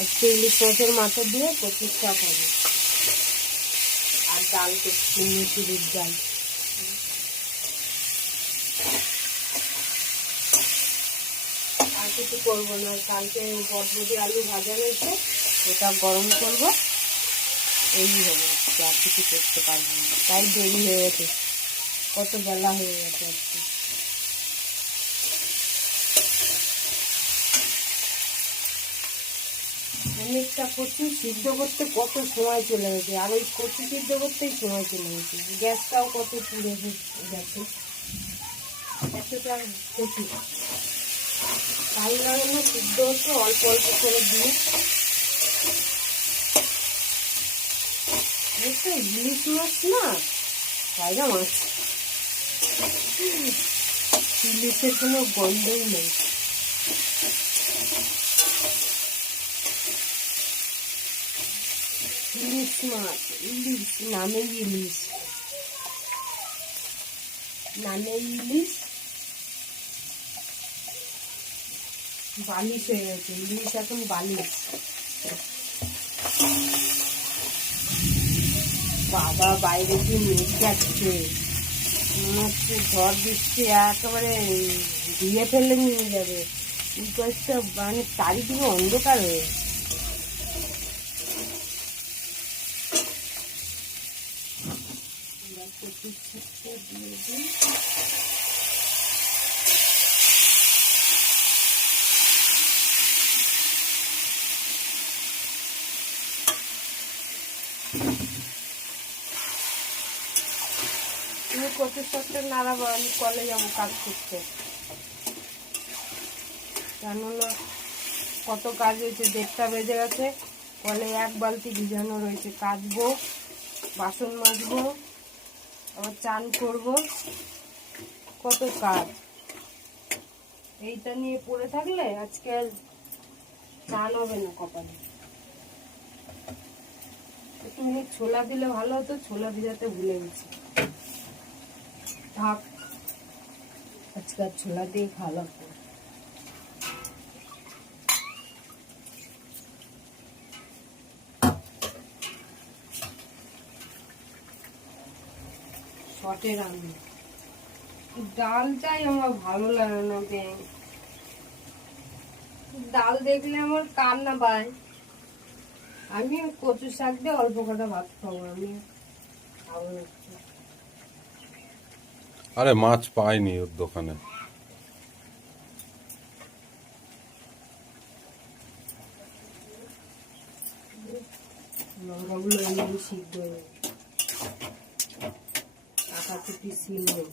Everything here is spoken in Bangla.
আজকে ইলিশ মাছের মাথা দিয়ে কচুর শাক হবে। আর ডাল করছি, মুসুরির ডাল। আর কিছু করব না কালকে বটবটি আলু ভাজা রয়েছে ওটা গরম করব। এই হবে আজকে, আর কিছু করতে পারব না। তাই দেরি হয়ে গেছে। কত বেলা হয়ে গেছে আজকে? অনেকটা কচু সিদ্ধ করতে কত সময় চলে গেছে? আর ওই কচু সিদ্ধ করতেই সময় চলে গেছে। গ্যাসটাও কত পুড়ে গেছে। এতটা কচু। কাল লাগানো সিদ্ধ হচ্ছে অল্প অল্প করে দিয়ে। একটা ইলিশ মাছ না বাইরা মাছ। ইলিশের কোনো গন্ধই নেই। ইলিশ মাছ ইলিশ নামে ইলিশ নামে ইলিশ। বালিশ হয়ে ইলিশ এখন বালিশ। বাবা, বাইরে কি মেঘ যাচ্ছে হচ্ছে ঝড় বৃষ্টি একেবারে দিয়ে ফেলে নিয়ে যাবে। এই কয়েকটা মানে চারিদিকে অন্ধকার হয়ে এবার কচুর শাকটা দিয়ে নাড়াবো, আমি কলে যাব কাজ করতে। কেননা কত কাজ হয়েছে, দেড়টা বেজে গেছে, কলে এক বালতি ভিজানো রয়েছে। কাচবো, বাসন মাজবো। আবার চান করব। কত কাজ। এইটা নিয়ে পড়ে থাকলে আজকে আর চান হবে না কপালে। তুমি ছোলা দিলে ভালো হতো, ছোলা ভিজাতে ভুলে গেছি। থাক, আজকে আর ছোলা দিয়ে খাওয়া লাগবে শটে রান্না। ডালটাই আমার ভালো লাগে না ডাল দেখলে আমার কান্না পায় আমি কচু শাক দিয়ে অল্প কটা ভাত খাব আমি খাব আরে মাছ পাইনি ওর দোকানে। লঙ্কাগুলো সিদ্ধ হয়ে কাঁচা কুটি সিল নেই